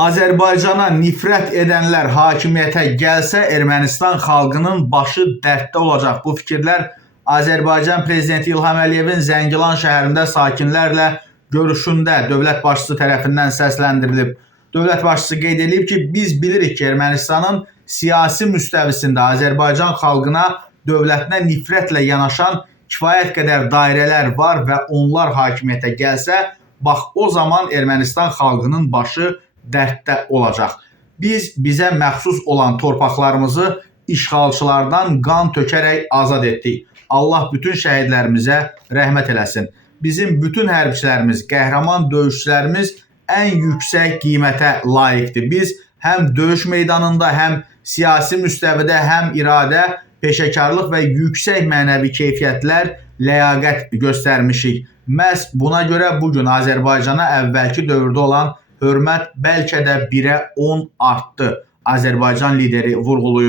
Azərbaycana nifrət edənlər hakimiyyətə gəlsə, Ermənistan xalqının başı dərddə olacaq. Bu fikirlər Azərbaycan Prezidenti İlham Əliyevin Zəngilan şəhərində sakinlərlə görüşündə dövlət başçısı tərəfindən səsləndirilib. Dövlət başçısı qeyd edib ki, biz bilirik ki, Ermənistanın siyasi müstəvisində Azərbaycan xalqına, dövlətinə nifrətlə yanaşan kifayət qədər dairələr var və onlar hakimiyyətə gəlsə, bax o zaman Ermənistan xalqının başı dərddə olacaq. Biz bizə məxsus olan torpaqlarımızı işğalçılardan qan tökərək azad etdik. Allah bütün şəhidlərimizə rəhmət eləsin. Bizim bütün hərbçilərimiz, qəhrəman döyüşçülərimiz ən yüksək qiymətə layiqdir. Biz həm döyüş meydanında, həm siyasi müstəvidə, həm iradə, peşəkarlıq və yüksək mənəvi keyfiyyətlər, ləyaqət göstərmişik. Məhz buna görə bugün Azərbaycana əvvəlki dövrdə olan hörmət bəlkə də 1-ə 10 artdı, Azərbaycan lideri vurğulayıb.